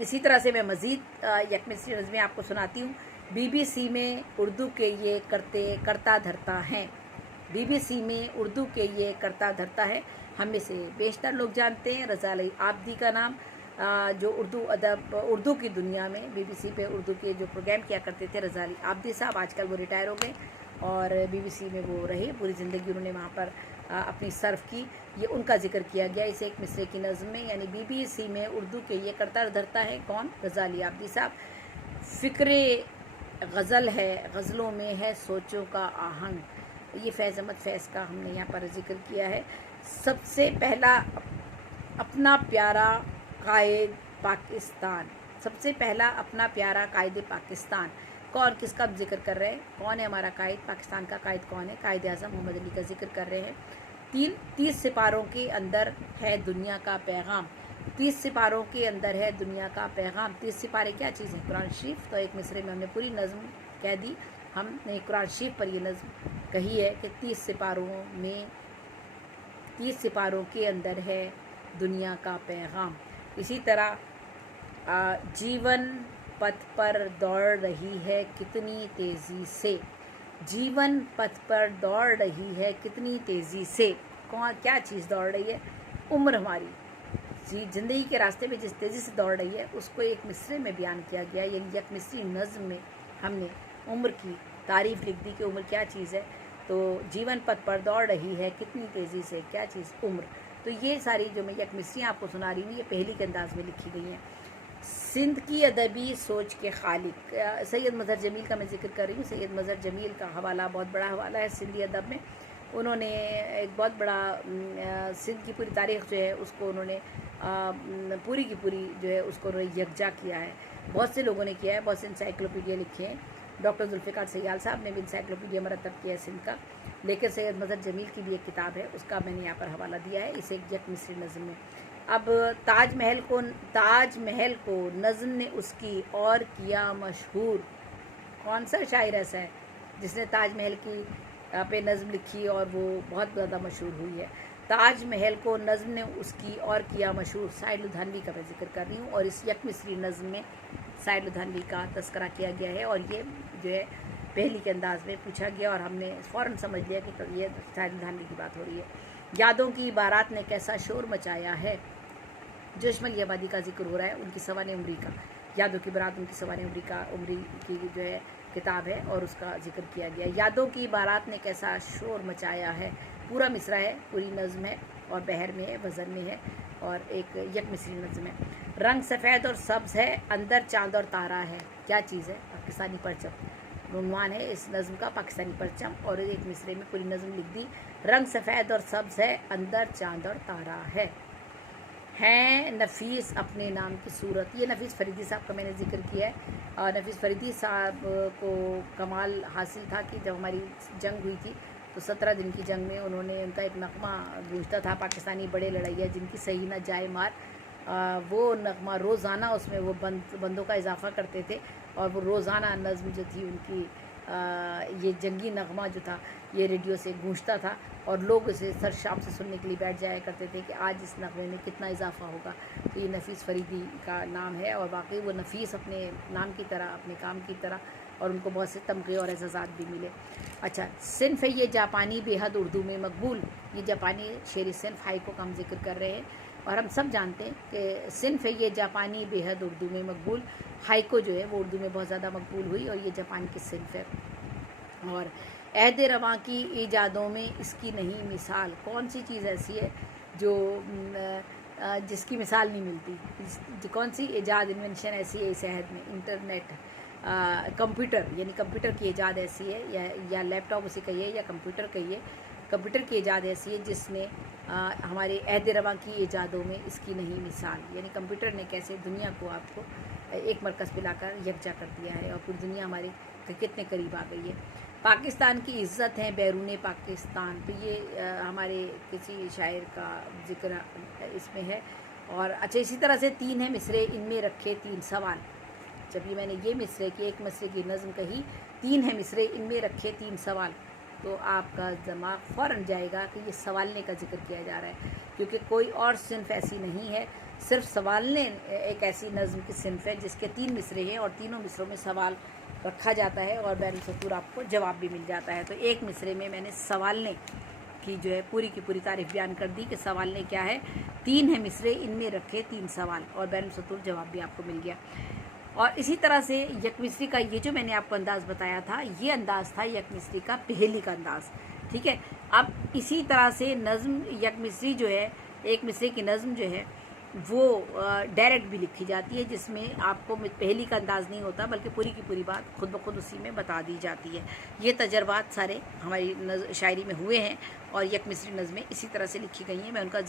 इसी तरह से मैं मज़ीद एक मिसरी नज़में आपको सुनाती हूँ। BBC में उर्दू के ये करता धरता हैं। BBC में उर्दू के ये करता धरता है। हम में से बेशतर लोग जानते हैं रज़ा अली आब्दी का नाम, जो उर्दू की दुनिया में BBC पे उर्दू के जो प्रोग्राम किया करते थे, रज़ा अली आब्दी साहब। आजकल वो रिटायर हो गए और BBC में वो रहे, पूरी ज़िंदगी उन्होंने वहाँ पर अपनी सर्व की। ये उनका जिक्र किया गया इसे एक मिसरे की नज़म में, यानी BBC में उर्दू के ये करता धरता है कौन? रज़ा अली आब्दी साहब। फ़िक्रे गज़ल है, गज़लों में है सोचों का आहंग, ये फैज़ अहमद फैज़ का हमने यहाँ पर जिक्र किया है। सबसे पहला अपना प्यारा कायद पाकिस्तान, सबसे पहला अपना प्यारा कायद पाकिस्तान, कौन किसका जिक्र कर रहे हैं? कौन है हमारा कायद? पाकिस्तान का कायद कौन है? कायद आज़म मोहम्मद अली का जिक्र कर रहे हैं। 30 सिपारों के अंदर है दुनिया का पैगाम, 30 सिपारों के अंदर है दुनिया का पैगाम। 30 सिपारे क्या चीज़ है? कुरान शरीफ। तो एक मिसरे में हमने पूरी नज़म कह दी, हमने कुरान शरीफ पर ये नज़म कही है कि 30 सिपारों के अंदर है दुनिया का पैगाम। इसी तरह जीवन पथ पर दौड़ रही है कितनी तेज़ी से, जीवन पथ पर दौड़ रही है कितनी तेज़ी से। कौन क्या चीज़ दौड़ रही है? उम्र हमारी ज़िंदगी के रास्ते में जिस तेज़ी से दौड़ रही है उसको एक मिसरे में बयान किया गया। यानी एक मिसरी नज़म में हमने उम्र की तारीफ़ लिख दी कि उम्र क्या चीज़ है। तो जीवन पथ पर दौड़ रही है कितनी तेज़ी से, क्या चीज़? उम्र। तो ये सारी जो मैं एक मिसरियाँ आपको सुना रही हूँ ये पहली के अंदाज़ में लिखी गई हैं। सिंध की अदबी सोच के खालिक सैयद मज़हर जमील का मैं जिक्र कर रही हूँ। सैयद मज़हर जमील का हवाला बहुत बड़ा हवाला है सिंधी अदब में। उन्होंने एक बहुत बड़ा सिंध की पूरी तारीख़ जो है उसको उन्होंने पूरी की पूरी जो है उसको उन्होंने यकजा किया है। बहुत से लोगों ने किया है, बहुत से इंसाइक्लोपीडिया लिखे हैं। डॉक्टर जुल्फ़िकार सयाल साहब ने भी इंसाइक्लोपीडिया मरतब किया है सिंध का, लेकिन सैयद मज़हर जमील की भी एक किताब है, उसका मैंने यहाँ पर हवाला दिया है इसे एक मिसरी नज़म में। अब ताजमहल को नज़म ने उसकी और किया मशहूर। कौन सा शायर ऐसा है जिसने ताजमहल की पे नज़म लिखी और वो बहुत ज़्यादा मशहूर हुई है? ताजमहल को नज़म ने उसकी और किया मशहूर। साइद लुधियानवी का मैं जिक्र कर रही हूँ और इस एक मिसरी नज़म में साइद लुधियानवी का तस्करा किया गया है और ये जो है पहली के अंदाज़ में पूछा गया और हमने फ़ौरन समझ लिया कि ये साइद लुधियानवी की बात हो रही है। यादों की बारात ने कैसा शोर मचाया है, जो इस्माइली आबादी का जिक्र हो रहा है, उनकी सवाने उम्री का। यादों की बारात उनकी सवाने उम्री की जो है किताब है और उसका जिक्र किया गया। यादों की बारात ने कैसा शोर मचाया है, पूरा मिसरा है, पूरी नज़म है और बहर में है, वज़न में है और एक यक मिसरी नज़म है। रंग सफ़ेद और सब्ज़ है, अंदर चाँद और तारा है, क्या चीज़ है? पाकिस्तानी परचम। उन्वान है इस नज़म का पाकिस्तानी परचम और एक मिसरे में पूरी नज़म लिख दी। रंग सफ़ेद और सब्ज़ है, अंदर चाँद और तारा है नफीस अपने नाम की सूरत। ये नफीस फ़रीदी साहब का मैंने जिक्र किया है और नफीस फ़रीदी साहब को कमाल हासिल था कि जब हमारी जंग हुई थी तो 17 दिन की जंग में उन्होंने उनका एक नगमा गूंजता था, पाकिस्तानी बड़े लड़ैया जिनकी सही न जाए मार। वो नगमा रोज़ाना उसमें वो बंदों का इजाफ़ा करते थे और वो रोज़ाना नज़्म जो थी उनकी ये जंगी नगमा जो था ये रेडियो से गूंजता था और लोग इसे सर शाम से सुनने के लिए बैठ जाया करते थे कि आज इस नगमे में कितना इजाफ़ा होगा। तो ये नफीस फ़रीदी का नाम है और वाकई वो नफीस अपने नाम की तरह, अपने काम की तरह, और उनको बहुत से तमगे और एज़ाज़ात भी मिले। अच्छा, सिन्फ़ है ये जापानी बेहद उर्दू में मकबूल। ये जापानी शेर सिन्फ़ हाइको का हम जिक्र कर रहे हैं और हम सब जानते हैं कि सिन्फ़ है ये जापानी बेहद उर्दू में मकबूल। हाइको जो है वो उर्दू में बहुत ज़्यादा मकबूल हुई और ये जापान की सिन्फ़ है। और अहद रवां की ईजादों में इसकी नहीं मिसाल। कौन सी चीज़ ऐसी है जो जिसकी मिसाल नहीं मिलती? कौन सी ईजाद, इन्वेंशन ऐसी है इस अहद में? इंटरनेट, कंप्यूटर, यानी कंप्यूटर की ईजाद ऐसी है या लैपटॉप उसे कहिए या कंप्यूटर कहिए, कंप्यूटर की ईजाद ऐसी है जिसने हमारे अहद रवां की ईजादों में इसकी नहीं मिसाल। यानी कंप्यूटर ने कैसे दुनिया को आपको एक मरकज़ पे लाकर यकजा कर दिया है और पूरी दुनिया हमारे कितने करीब आ गई है। पाकिस्तान की इज़्ज़त है बैरून पाकिस्तान, तो ये हमारे किसी शायर का जिक्र इसमें है। और अच्छा, इसी तरह से 3 है मिसरे, इनमें रखे 3 सवाल। जब ये मैंने ये मिसरे की एक मिसरे की नज़म कही, 3 है मिसरे, इनमें रखे 3 सवाल, तो आपका दिमाग फ़ौरन जाएगा कि ये सवालने का जिक्र किया जा रहा है, क्योंकि कोई और सिन्फ़ ऐसी नहीं है सिर्फ सवालने एक ऐसी नज़्म की सिन्फ है जिसके 3 मिसरे हैं और तीनों मिसरों में सवाल रखा जाता है और बैरुल सतूर आपको जवाब भी मिल जाता है। तो एक मिसरे में मैंने सवालने की जो है पूरी की पूरी तारीफ बयान कर दी कि सवालने क्या है। 3 है मिसरे, इनमें रखे 3 सवाल और बैरुल सतूर जवाब भी आपको मिल गया। और इसी तरह से यकमिसरी का ये जो मैंने आपको अंदाज़ बताया था, ये अंदाज़ था यकमिसरी का पहेली का अंदाज़, ठीक है। अब इसी तरह से नज़्म यकमिसरी जो है, एक मिसरे की नज़्म जो है वो डायरेक्ट भी लिखी जाती है, जिसमें आपको पहेली का अंदाज़ नहीं होता बल्कि पूरी की पूरी बात खुद ब खुद उसी में बता दी जाती है। ये तजर्बात सारे हमारी शायरी में हुए हैं और यकमिसरी नज़में इसी तरह से लिखी गई हैं। मैं उनका